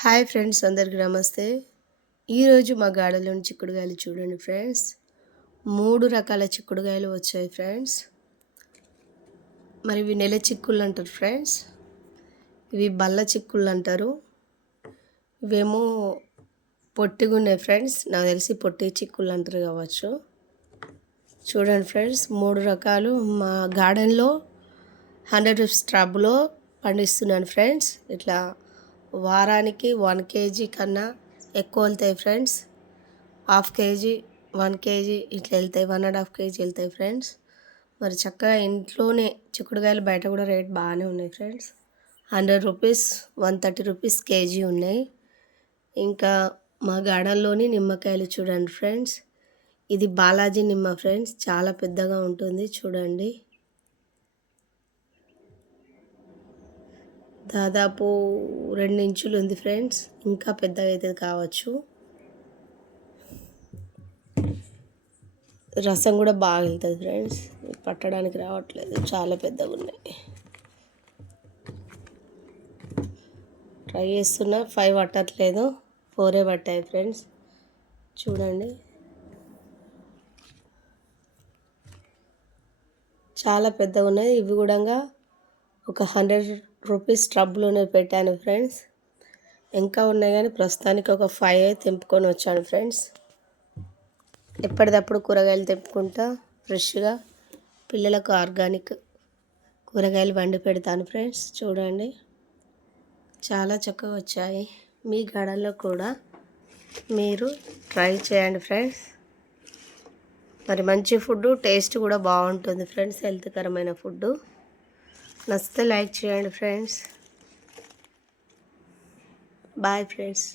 Hi friends, అందరికి నమస్తే. ఈరోజు మా గార్డెన్లోని చిక్కుడుకాయలు చూడండి ఫ్రెండ్స్. 3 రకాల చిక్కుడుకాయలు వచ్చాయి ఫ్రెండ్స్. మరి ఇవి నెల చిక్కుళ్ళు అంటారు ఫ్రెండ్స్. ఇవి బల్ల చిక్కుళ్ళు అంటారు. ఇవేమో పొట్టిగా ఉన్నాయి ఫ్రెండ్స్. నాకు తెలిసి పొట్టి చిక్కుళ్ళు అంటారు కావచ్చు. చూడండి ఫ్రెండ్స్, 3 రకాలు మా గార్డెన్లో 100 రూపీస్ టబ్లో పండిస్తున్నాను ఫ్రెండ్స్. ఇట్లా వారానికి 1 కేజీ కన్నా ఎక్కువ వెళ్తాయి ఫ్రెండ్స్. 1/2 కేజీ 1 కేజీ ఇట్లా వెళ్తాయి, 1.5 కేజీ వెళ్తాయి ఫ్రెండ్స్. మరి చక్కగా ఇంట్లోనే చిక్కుడుకాయలు బయట కూడా రేట్ బాగానే ఉన్నాయి ఫ్రెండ్స్. 100 రూపీస్ 130 రూపీస్ కేజీ ఉన్నాయి. ఇంకా మా గార్డెన్లోని నిమ్మకాయలు చూడండి ఫ్రెండ్స్. ఇది బాలాజీ నిమ్మ ఫ్రెండ్స్, చాలా పెద్దగా ఉంటుంది చూడండి. దాదాపు 2 ఇంచులు ఉంది ఫ్రెండ్స్, ఇంకా పెద్దగా అవుతుంది కావచ్చు. రసం కూడా బాగా వెళ్తుంది ఫ్రెండ్స్. పట్టడానికి రావట్లేదు, చాలా పెద్దగా ఉన్నాయి. ట్రై చేస్తున్నా, 5 పట్టట్లేదు, 4 పట్టాయి ఫ్రెండ్స్. చూడండి, చాలా పెద్దగా ఉన్నాయి. ఇవి కూడా ఒక 100 రూపీస్ ట్రబ్లోనే పెట్టాను ఫ్రెండ్స్. ఇంకా ఉన్నాయి కానీ ప్రస్తుతానికి ఒక 5 తెంపుకొని వచ్చాను ఫ్రెండ్స్. ఎప్పటికప్పుడు కూరగాయలు తెంపుకుంటా ఫ్రెష్గా పిల్లలకు ఆర్గానిక్ కూరగాయలు వండి పెడతాను ఫ్రెండ్స్. చూడండి, చాలా చక్కగా వచ్చాయి. మీ గార్డెన్లో కూడా మీరు ట్రై చేయండి ఫ్రెండ్స్. మరి మంచి ఫుడ్, టేస్ట్ కూడా బాగుంటుంది ఫ్రెండ్స్. హెల్త్కరమైన ఫుడ్. నచ్చితే లైక్ చేయండి ఫ్రెండ్స్. Bye friends.